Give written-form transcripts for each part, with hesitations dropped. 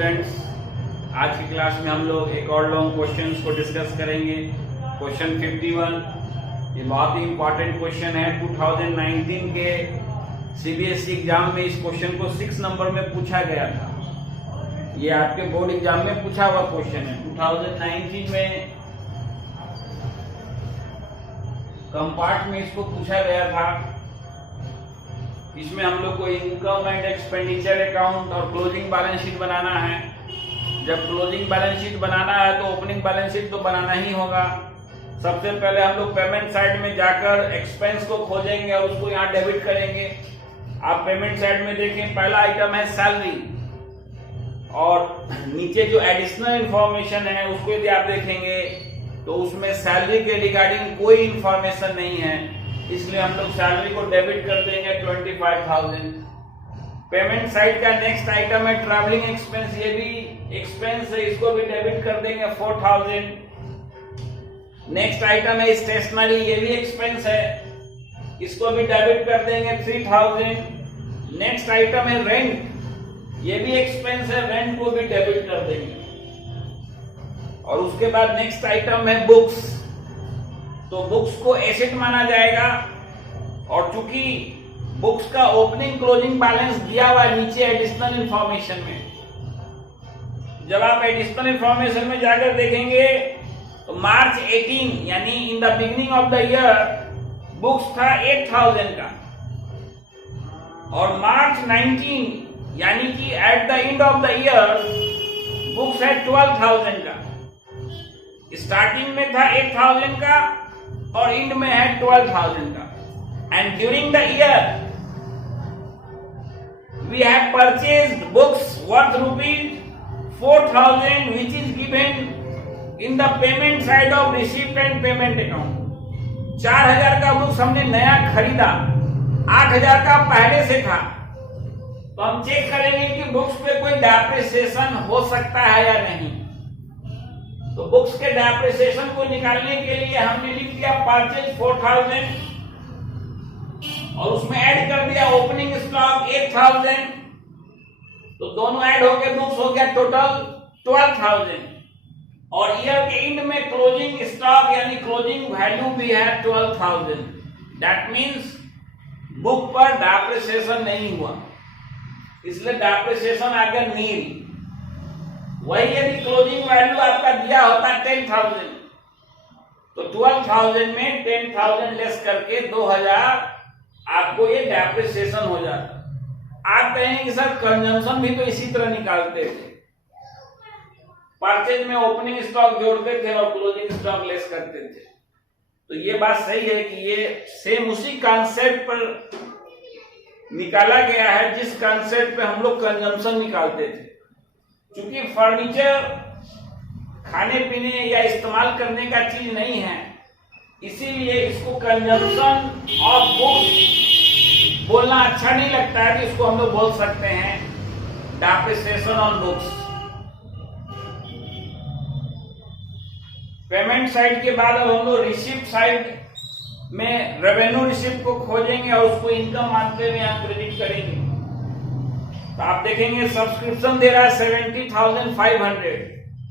Students, आज की class में हम लोग एक और लॉन्ग क्वेश्चंस को डिस्कस करेंगे। क्वेश्चन 51, ये बहुत ही इंपॉर्टेंट क्वेश्चन है। 2019 के सीबीएसई एग्जाम में इस क्वेश्चन को 6 नंबर में पूछा गया था। ये आपके बोर्ड एग्जाम में पूछा हुआ क्वेश्चन है। 2019 में कंपार्ट में इसको पूछा गया था। इसमें हम लोग को इनकम एंड एक्सपेंडिचर अकाउंट और क्लोजिंग बैलेंस शीट बनाना है। जब क्लोजिंग बैलेंस शीट बनाना है तो ओपनिंग बैलेंस शीट तो बनाना ही होगा। सबसे पहले हम लोग पेमेंट साइड में जाकर एक्सपेंस को खोजेंगे और उसको यहाँ डेबिट करेंगे। आप पेमेंट साइड में देखें, पहला आइटम है सैलरी, और नीचे जो एडिशनल इंफॉर्मेशन है उसको यदि आप देखेंगे तो उसमें सैलरी के रिगार्डिंग कोई इंफॉर्मेशन नहीं है, इसलिए हम लोग सैलरी को डेबिट कर देंगे 25,000। पेमेंट साइड का नेक्स्ट आइटम है ट्रैवलिंग एक्सपेंस, ये भी एक्सपेंस है, इसको भी डेबिट कर देंगे 4,000। नेक्स्ट आइटम है स्टेशनरी, ये भी एक्सपेंस है, इसको भी डेबिट कर देंगे 3,000। नेक्स्ट आइटम है रेंट, ये भी एक्सपेंस है, रेंट को भी डेबिट कर देंगे। और उसके बाद नेक्स्ट आइटम है बुक्स, तो बुक्स को एसेट माना जाएगा। और चूंकि बुक्स का ओपनिंग क्लोजिंग बैलेंस दिया हुआ है नीचे एडिशनल इंफॉर्मेशन में, जब आप एडिशनल इंफॉर्मेशन में जाकर देखेंगे तो मार्च 18 यानी in the beginning of the year books था 8,000 का, और मार्च 19 यानी कि at the end of the year books है 12,000 का। स्टार्टिंग में था 8,000 का और एंड में है 12,000 का। And during the year we have purchased books worth ₹4,000 which is given in the payment side of receipt and payment account। 4,000 का बुक्स हमने नया खरीदा, 8,000 का पहले से था, तो हम चेक करेंगे कि बुक्स पे कोई डेप्रिसिएशन हो सकता है या नहीं। तो बुक्स के डेप्रिसिएशन को निकालने के लिए हमने लिख दिया परचेज 4,000 और उसमें ऐड कर दिया ओपनिंग स्टॉक 8,000, तो दोनों ऐड होकर बुक्स हो गया टोटल 12,000। और ईयर के एंड में क्लोजिंग स्टॉक यानी क्लोजिंग वैल्यू भी है 12,000। दैट मींस बुक पर डेप्रिसिएशन नहीं हुआ, इसलिए डेप्रिसिएशन आ गया नील। वही यदि क्लोजिंग वैल्यू आपका दिया होता 10,000 तो 12,000 में 10,000 लेस करके 2,000 आपको ये डेप्रिसिएशन हो जाता। आप कहेंगे कि सर कंजम्पशन भी तो इसी तरह निकालते थे, परचेज में ओपनिंग स्टॉक जोड़ते थे और क्लोजिंग स्टॉक लेस करते थे। तो ये बात सही है कि ये सेम उसी कॉन्सेप्ट पर निकाला गया है जिस कॉन्सेप्ट पे हम लोग कंजम्पशन निकालते थे। क्योंकि फर्नीचर खाने पीने या इस्तेमाल करने का चीज नहीं है, इसीलिए इसको कंजम्पशन ऑफ बुक्स बोलना अच्छा नहीं लगता है, कि इसको हम लोग बोल सकते हैं depreciation on books. Payment side के बाद अब हम लोग रिसिप्ट साइड में रेवेन्यू रिसिप्ट को खोजेंगे और उसको इनकम मानते हुए यहाँ क्रेडिट करेंगे। तो आप देखेंगे सब्सक्रिप्शन दे रहा है 70,500,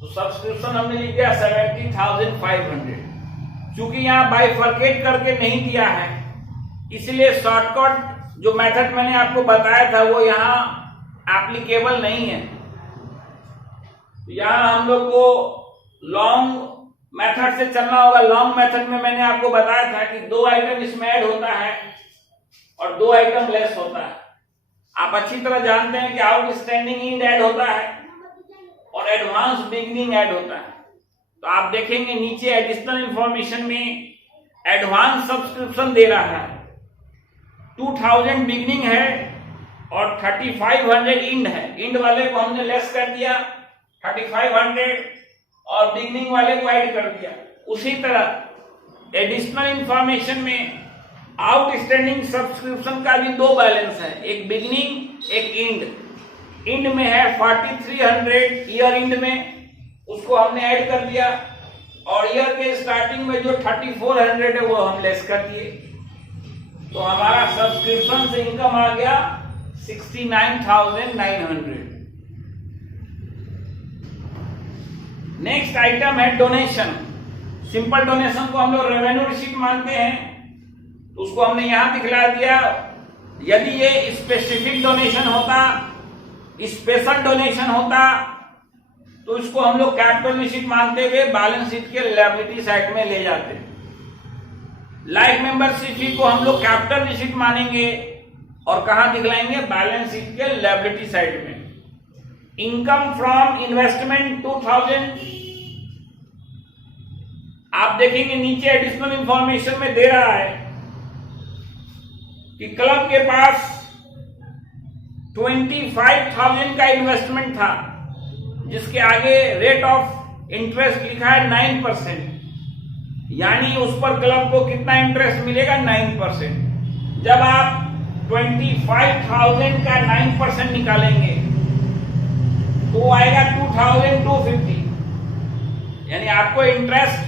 तो सब्सक्रिप्शन हमने लिख दिया 70,500। चूंकि यहाँ बाइफर्केट करके नहीं दिया है, इसलिए शॉर्टकट जो मेथड मैंने आपको बताया था वो यहाँ एप्लीकेबल नहीं है। यहाँ हम लोग को लॉन्ग मेथड से चलना होगा। लॉन्ग मेथड में मैंने आपको बताया था कि 2 आइटम इसमें ऐड होता है और 2 आइटम लेस होता है। आप अच्छी तरह जानते हैं कि आउटस्टैंडिंग एंड ऐड होता है और एडवांस बिगिनिंग ऐड होता है। तो आप देखेंगे नीचे एडिशनल इंफॉर्मेशन में एडवांस सब्सक्रिप्शन दे रहा है, 2,000 बिगिनिंग है और 3,500 एंड है। एंड वाले को हमने लेस कर दिया 3,500 और बिगिनिंग वाले को ऐड कर दिया। उसी तरह एडिशनल इंफॉर्मेशन में आउटस्टैंडिंग सब्सक्रिप्शन का भी 2 बैलेंस है, एक बिगिनिंग एक एंड। एंड में है 4,300 ईयर एंड में, उसको हमने ऐड कर दिया, और ईयर के स्टार्टिंग में जो 3,400 है वो हम लेस कर दिए। तो हमारा सब्सक्रिप्शन से इनकम आ गया 69,900। नेक्स्ट आइटम है डोनेशन। सिंपल डोनेशन को हम लोग रेवेन्यू रिसीट मानते हैं, तो उसको हमने यहां दिखला दिया। यदि ये स्पेसिफिक डोनेशन होता, स्पेशल डोनेशन होता, तो इसको हम लोग कैपिटल रिसीट मानते हुए बैलेंस शीट के लायबिलिटी साइड में ले जाते। लाइफ मेंबरशिप फी को हम लोग कैपिटल रिसीट मानेंगे और कहां दिखलाएंगे? बैलेंस शीट के लायबिलिटी साइड में। इनकम फ्रॉम इन्वेस्टमेंट 2000, आप देखेंगे नीचे एडिशनल इंफॉर्मेशन में दे रहा है कि क्लब के पास 25,000 का इन्वेस्टमेंट था, जिसके आगे रेट ऑफ इंटरेस्ट लिखा है 9%, यानी उस पर क्लब को कितना इंटरेस्ट मिलेगा? 9%। जब आप 25,000 का 9% निकालेंगे तो आएगा 2,250, यानी आपको इंटरेस्ट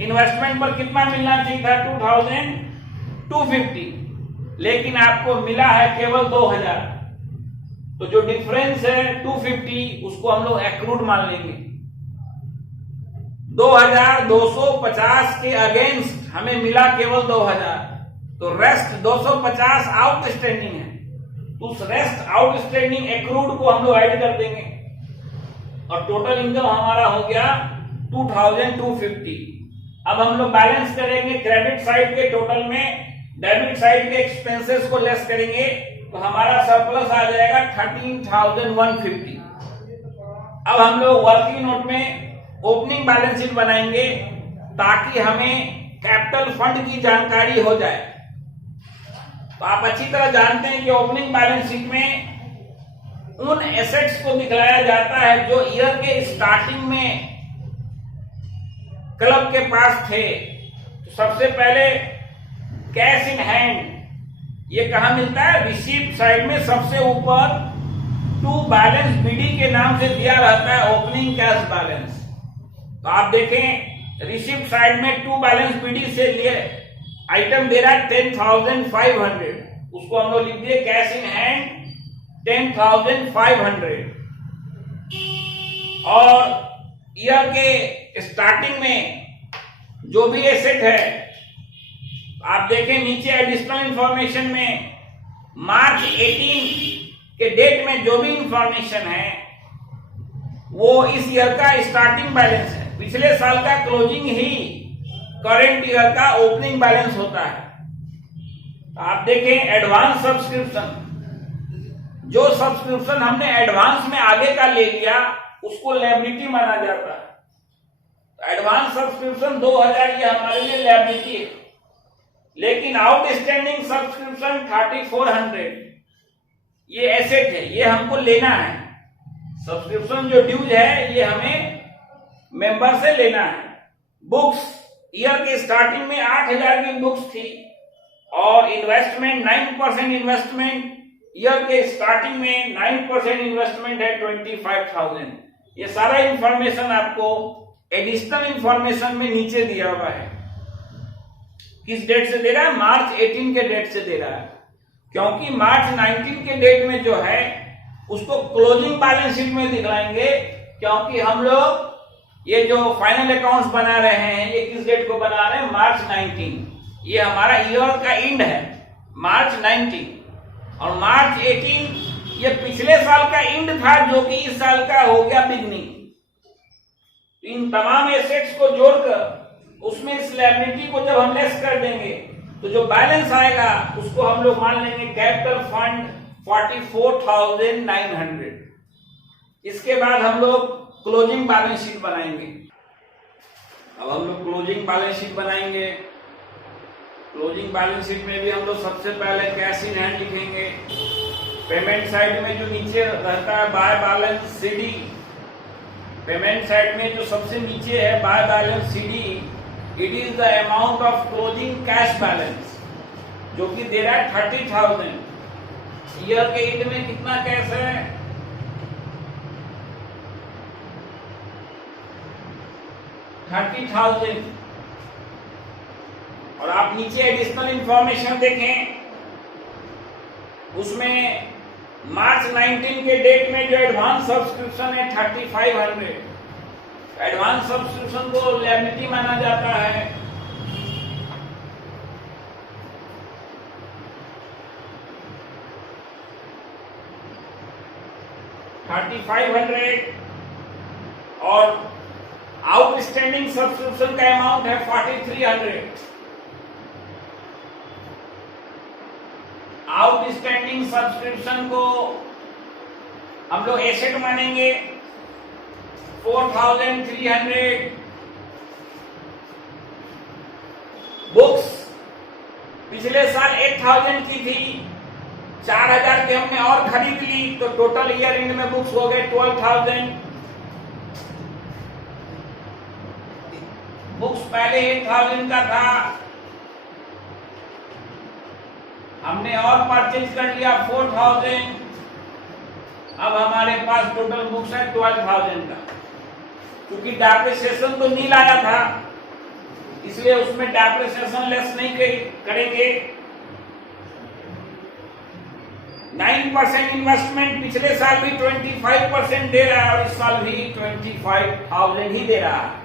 इन्वेस्टमेंट पर कितना मिलना चाहिए था? 2,250, लेकिन आपको मिला है केवल 2,000। तो जो डिफरेंस है 250, उसको हम लोग एक्रूड मान लेंगे। 2,250 के अगेंस्ट हमें मिला केवल 2,000, तो रेस्ट 250 आउटस्टैंडिंग है। तो उस रेस्ट आउटस्टैंडिंग एक्रूड को हम लोग ऐड कर देंगे और टोटल इनकम हमारा हो गया 2,250। अब हम लोग बैलेंस करेंगे क्रेडिट साइड के टोटल में, डेबिट साइड के एक्सपेंसेस को लेस करेंगे, तो हमारा सरप्लस आ जाएगा 13,150। अब हम लोग वर्किंग नोट में ओपनिंग बैलेंस शीट बनाएंगे ताकि हमें कैपिटल फंड की जानकारी हो जाए। तो आप अच्छी तरह जानते हैं कि ओपनिंग बैलेंस शीट में उन एसेट्स को दिखलाया जाता है जो ईयर के स्टार्टिंग में क्लब के पास थे। तो सबसे पहले कैश इन हैंड, ये कहां मिलता है? रिसीप्ट साइड में सबसे ऊपर टू बैलेंस बीडी के नाम से दिया रहता है ओपनिंग कैश बैलेंस। तो आप देखें रिसीप्ट साइड में टू बैलेंस बीडी से लिए आइटम दे रहा है 10,500, उसको हम लोग लिख दिए कैश इन हैंड 10,500। और ईयर के स्टार्टिंग में जो भी एसेट है, आप देखें नीचे एडिशनल इंफॉर्मेशन में मार्च 18 के डेट में जो भी इंफॉर्मेशन है वो इस ईयर का स्टार्टिंग बैलेंस है। पिछले साल का क्लोजिंग ही करंट ईयर का ओपनिंग बैलेंस होता है। तो आप देखें एडवांस सब्सक्रिप्शन, जो सब्सक्रिप्शन हमने एडवांस में आगे का ले लिया उसको लायबिलिटी माना जाता है। तो एडवांस सब्सक्रिप्शन 2,000 ये हमारे लिए लायबिलिटी है, लेकिन आउटस्टैंडिंग सब्सक्रिप्शन 3,400 ये एसेट है, ये हमको लेना है। सब्सक्रिप्शन जो ड्यूज है ये हमें मेंबर से लेना है। बुक्स, ईयर के स्टार्टिंग में 8,000 की बुक्स थी और इन्वेस्टमेंट 9% इन्वेस्टमेंट, ईयर के स्टार्टिंग में 9% इन्वेस्टमेंट है 25,000। ये सारा इंफॉर्मेशन आपको एडिशनल इंफॉर्मेशन में नीचे दिया हुआ है। किस डेट से दे रहा है? मार्च 18 के डेट से दे रहा है, क्योंकि मार्च 19 के डेट में जो है उसको क्लोजिंग बैलेंस शीट में दिखलाएंगे, क्योंकि हम लोग ये जो फाइनल अकाउंट्स बना रहे हैं ये किस डेट को बना रहे हैं? मार्च 19। ये हमारा ईयर का एंड है मार्च 19, और मार्च 18 ये पिछले साल का एंड था जो कि इस साल का हो गया बिगनिंग। इन तमाम एसेट्स को जोड़कर उसमें इस लायबिलिटी को जब हम लेस कर देंगे तो जो बैलेंस आएगा उसको हम लोग मान लेंगे कैपिटल फंड 44,900। इसके बाद हम लोग क्लोजिंग बैलेंस शीट बनाएंगे। अब हम लोग क्लोजिंग बैलेंस शीट बनाएंगे। क्लोजिंग बैलेंस शीट में भी हम लोग सबसे पहले कैश इन हैंड लिखेंगे। पेमेंट साइड में जो नीचे रहता है by balance CD, payment side में जो सबसे नीचे है by balance CD, it is the amount of closing cash balance, जो कि दे रहा है 30,000। ईयर के एंड में कितना कैश है? 30,000। और आप नीचे एडिशनल इंफॉर्मेशन देखें, उसमें मार्च 19 के डेट में जो एडवांस सब्सक्रिप्शन है 3,500, एडवांस सब्सक्रिप्शन को लायबिलिटी माना जाता है। $3,500 और आउटस्टैंडिंग सब्सक्रिप्शन का अमाउंट है 4,300। आउटस्टैंडिंग सब्सक्रिप्शन को हम लोग एसेट मानेंगे 4,300। बुक्स पिछले साल 8,000 की थी, 4,000 की हमने और खरीद ली, तो टोटल ईयर एंड में बुक्स हो गए 12,000। बुक्स पहले 8,000 का था, हमने और परचेज कर लिया 4,000। अब हमारे पास टोटल बुक्स है 12,000 का। क्योंकि डेप्रिसिएशन तो नील आया था, इसलिए उसमें डेप्रिसिएशन लेस नहीं करेंगे। 9% इन्वेस्टमेंट पिछले साल भी 25% दे रहा है और इस साल भी 25,000 ही दे रहा है।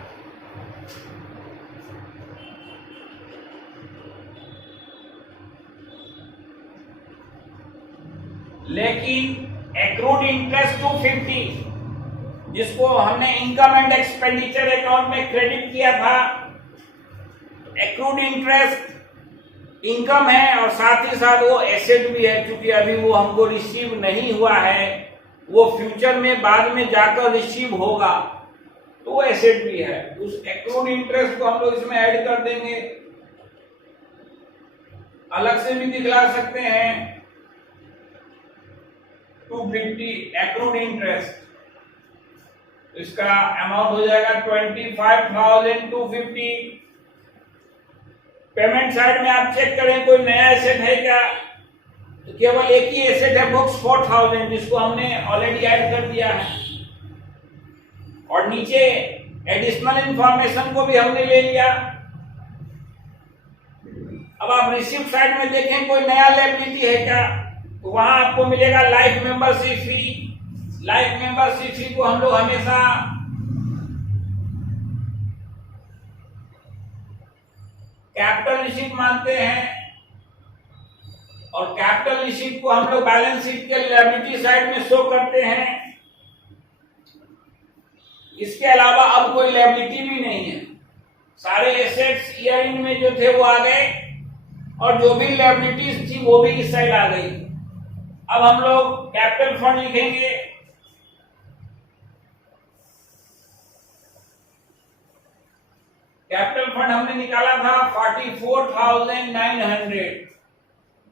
लेकिन एक्रूड इंटरेस्ट 250, जिसको हमने इनकम एंड एक्सपेंडिचर अकाउंट में क्रेडिट किया था, एक्रूड इंटरेस्ट इनकम है और साथ ही साथ वो एसेट भी है। क्योंकि अभी वो हमको रिसीव नहीं हुआ है, वो फ्यूचर में बाद में जाकर रिसीव होगा, तो वो एसेट भी है। उस एक्रूड इंटरेस्ट को हम लोग इसमें ऐड कर देंगे। अलग से भी दिखला सकते हैं 250 एक्रूड इंटरेस्ट, इसका अमाउंट हो जाएगा 25,250। पेमेंट साइड में आप चेक करें कोई नया एसेट है क्या, तो केवल एक ही एसेट है बुक्स 4,000, जिसको हमने ऑलरेडी ऐड कर दिया है। और नीचे एडिशनल इंफॉर्मेशन को भी हमने ले लिया। अब आप रिसिप्ट साइड में देखें कोई नया लायबिलिटी है क्या, तो वहां आपको मिलेगा life membership fee. Life membership fee को हम लोग हमेशा कैपिटल रिसीट मानते हैं और कैपिटल रिसीट को हम लोग बैलेंस शीट के लायबिलिटी साइड में शो करते हैं। इसके अलावा अब कोई लायबिलिटी भी नहीं है, सारे एसेट्स ईयर एंड में जो थे वो आ गए और जो भी लायबिलिटीज थी वो भी इस साइड आ गई। अब हम लोग कैपिटल फंड लिखेंगे। कैपिटल फंड हमने निकाला था 44,900।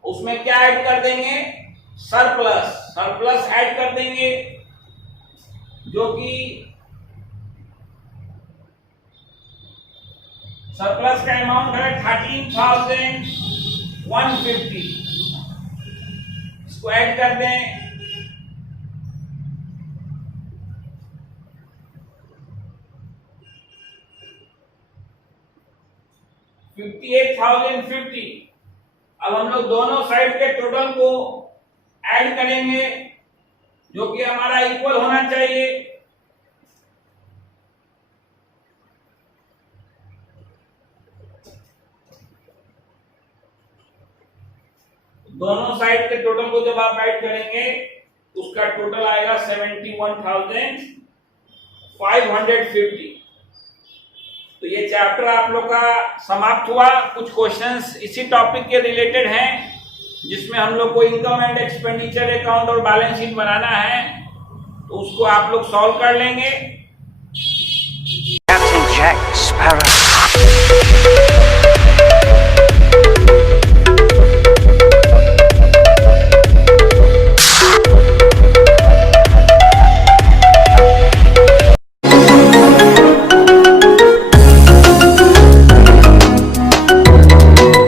उसमें क्या ऐड कर देंगे, सरप्लस। सरप्लस ऐड कर देंगे, जो कि सरप्लस का अमाउंट है 13,150। इसको ऐड कर दें। $58,050। अब हम लोग दोनों साइड के टोटल को ऐड करेंगे, जो कि हमारा इक्वल होना चाहिए। दोनों साइड के टोटल को जब आप ऐड करेंगे, उसका टोटल आएगा 71,550। तो ये चैप्टर आप लोग का समाप्त हुआ। कुछ क्वेश्चंस इसी टॉपिक के रिलेटेड हैं, जिसमें हम लोग को इनकम एंड एक्सपेंडिचर अकाउंट और बैलेंस शीट बनाना है, तो उसको आप लोग सॉल्व कर लेंगे। Captain Jack sparrow.